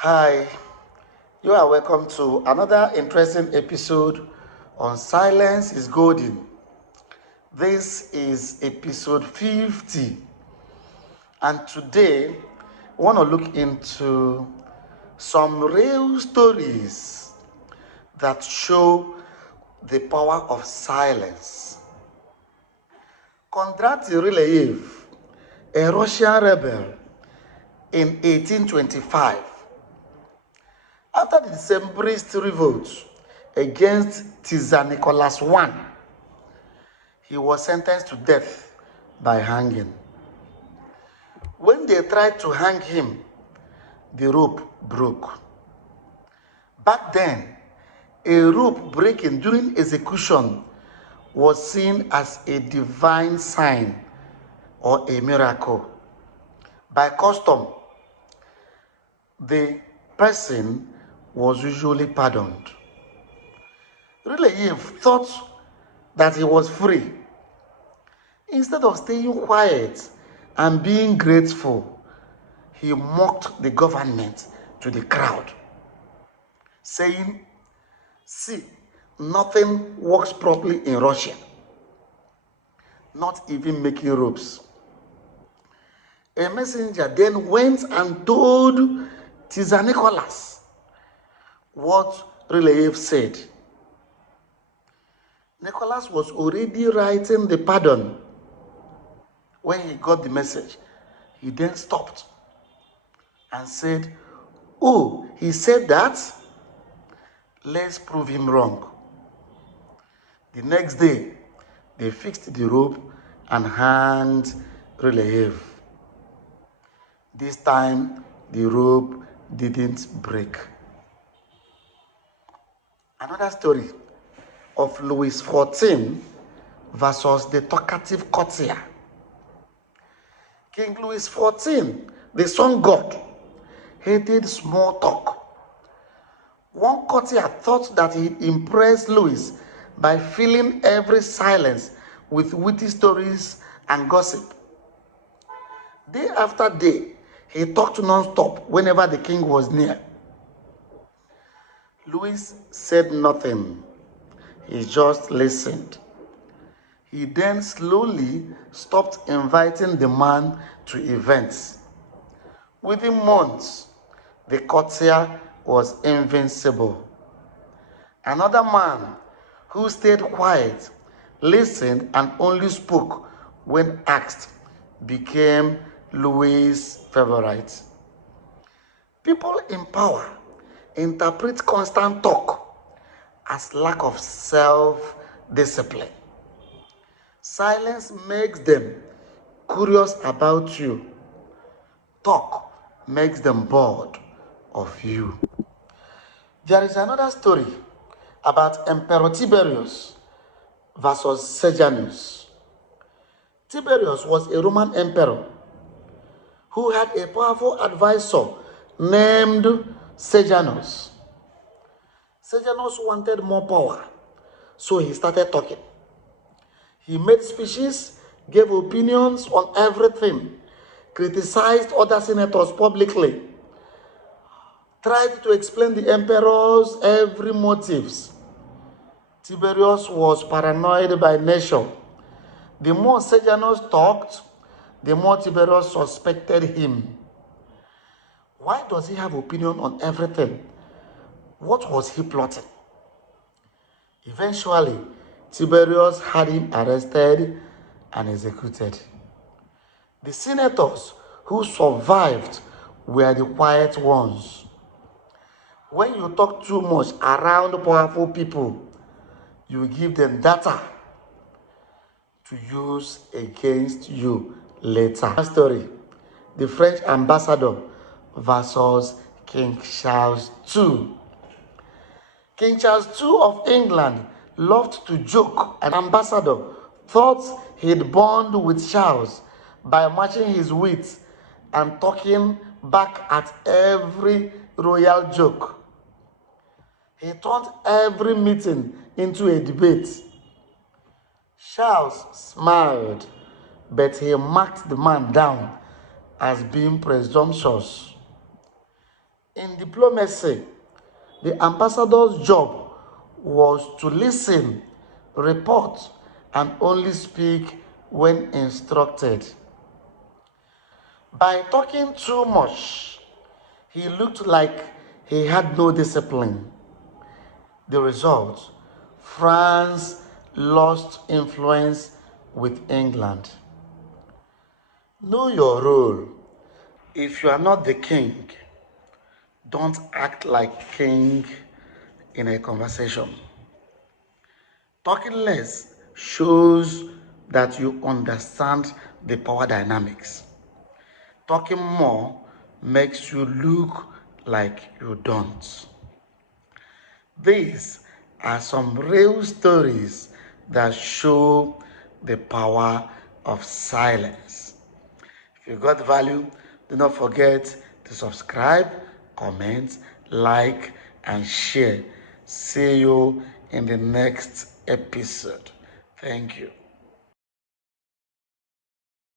Hi, you are welcome to another interesting episode on Silence is Golden. This is episode 50, and today I want to look into some real stories that show the power of silence. Kondrat Ryleyev, a Russian rebel in 1825, after the Decembrist revolt against Tsar Nicholas I, he was sentenced to death by hanging. When they tried to hang him, the rope broke. Back then, a rope breaking during execution was seen as a divine sign or a miracle. By custom, the person was usually pardoned. Ryleyev thought that he was free. Instead of staying quiet and being grateful, he mocked the government to the crowd, saying, "See, nothing works properly in Russia, not even making ropes." A messenger then went and told Tsar Nicholas what Ryleyev said. Nicholas was already writing the pardon when he got the message. He then stopped and said, "Oh, he said that? Let's prove him wrong." The next day, they fixed the rope and hanged Ryleyev. This time, the rope didn't break. Another story of Louis XIV versus the talkative courtier. King Louis XIV, the sun god, hated small talk. One courtier thought that he'd impress Louis by filling every silence with witty stories and gossip. Day after day, he talked non-stop whenever the king was near. Louis said nothing. He just listened. He then slowly stopped inviting the man to events. Within months, the courtier was invincible. Another man who stayed quiet, listened, and only spoke when asked became Louis' favorite. People in power interpret constant talk as lack of self-discipline. Silence makes them curious about you. Talk makes them bored of you. There is another story about Emperor Tiberius versus Sejanus. Tiberius was a Roman emperor who had a powerful advisor named Sejanus. Sejanus wanted more power, so he started talking. He made speeches, gave opinions on everything, criticized other senators publicly, tried to explain the emperor's every motives. Tiberius was paranoid by nature. The more Sejanus talked, the more Tiberius suspected him. Why does he have opinion on everything? What was he plotting? Eventually, Tiberius had him arrested and executed. The senators who survived were the quiet ones. When you talk too much around powerful people, you give them data to use against you later. Story: the French ambassador versus King Charles II. King Charles II of England loved to joke. An ambassador thought he'd bond with Charles by matching his wit and talking back at every royal joke. He turned every meeting into a debate. Charles smiled, but he marked the man down as being presumptuous. In diplomacy, the ambassador's job was to listen, report, and only speak when instructed. By talking too much, he looked like he had no discipline. The result, France lost influence with England. Know your role. If you are not the king, don't act like king in a conversation. Talking less shows that you understand the power dynamics. Talking more makes you look like you don't. These are some real stories that show the power of silence. If you got value, do not forget to subscribe, comment, like, and share. See you in the next episode. Thank you.